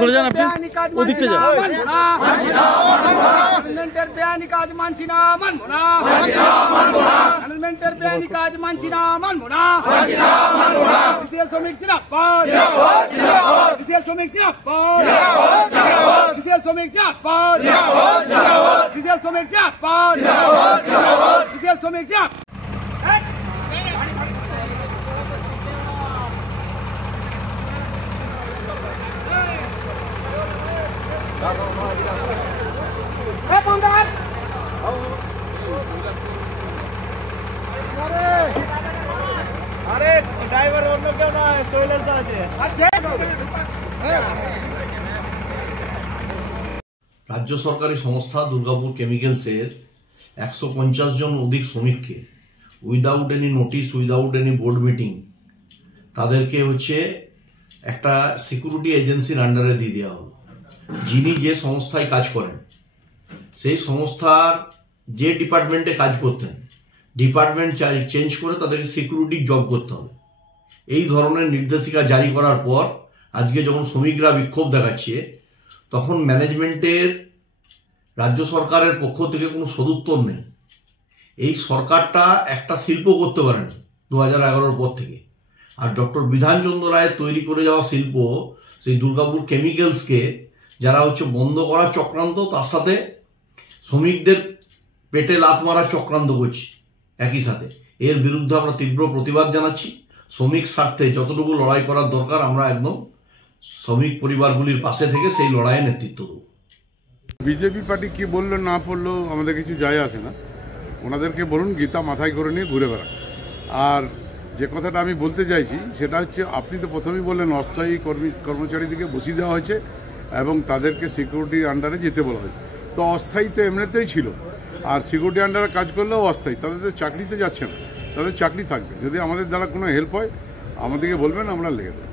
চলে যান আপনি ওদিকটা যান। ম্যানেজমেন্টের বেআইনি কাজ মানছি না, মানবো না। ম্যানেজমেন্টের বেআইনি কাজ মানছি না, মানবো না। বিসিএল শ্রমিক জিন্দাবাদ, বিসিএল শ্রমিক জিন্দাবাদ, বিসিএল শ্রমিক জিন্দাবাদ, বিসিএল শ্রমিক জিন্দাবাদ, বিসিএল শ্রমিক জিন্দাবাদ। আরে ড্রাইভার অন্য কেউ না, শৈলেশ দা আছে। রাজ্য সরকারি সংস্থা দুর্গাপুর কেমিক্যালসের 150 জন অধিক শ্রমিককে without any notice, without any board meeting তাদেরকে একটা সিকিউরিটি এজেন্সির আন্ডারে দিয়ে দেওয়া হলো। যিনি যে সংস্থায় কাজ করেন সেই সংস্থার যে ডিপার্টমেন্টে কাজ করতেন, ডিপার্টমেন্ট চেঞ্জ করে তাদেরকে সিকিউরিটি জব করতে হবে। এই ধরনের নির্দেশিকা জারি করার পর আজকে যখন শ্রমিকরা বিক্ষোভ দেখাচ্ছে, তখন ম্যানেজমেন্টের রাজ্য সরকারের পক্ষ থেকে কোনো সদুত্তর নেই। এই সরকারটা একটা শিল্প করতে পারেন 2011 পর থেকে। আর ডক্টর বিধানচন্দ্র রায়ের তৈরি করে যাওয়া শিল্প, সেই দুর্গাপুর কেমিক্যালসকে যারা বন্ধ করার চক্রান্ত, তার সাথে শ্রমিকদের পেটে লাত মারার চক্রান্ত করছে একই সাথে। এর বিরুদ্ধে আমরা তীব্র প্রতিবাদ জানাচ্ছি। শ্রমিক স্বার্থে যতটুকু লড়াই করার দরকার আমরা একদম শ্রমিক পরিবারগুলির পাশে থেকে সেই লড়াইয়ে নেতৃত্ব দেব। বিজেপি পার্টি কি বললো না পড়লো আমাদের কিছু যায় আসে না। ওনাদেরকে বলুন গীতা মাথায় করে নিয়ে ঘুরে বেড়ান। আর যে কথাটা আমি বলতে চাইছি সেটা আপনি তো প্রথমেই বললেন অস্থায়ী কর্মচারীদেরকে বসিয়ে দেওয়া হয়েছে এবং তাদেরকে সিকিউরিটির আন্ডারে যেতে বলা হয়েছে। তো অস্থায়ী তো এমনিতেই ছিল, আর সিকিউরিটি আন্ডারে কাজ করলেও অস্থায়ী, তাদের তো চাকরিতে যাচ্ছে না, তাদের চাকরি থাকবে। যদি আমাদের দ্বারা কোনো হেল্প হয় আমাদেরকে বলবেন, আমরা লেগে দেবো।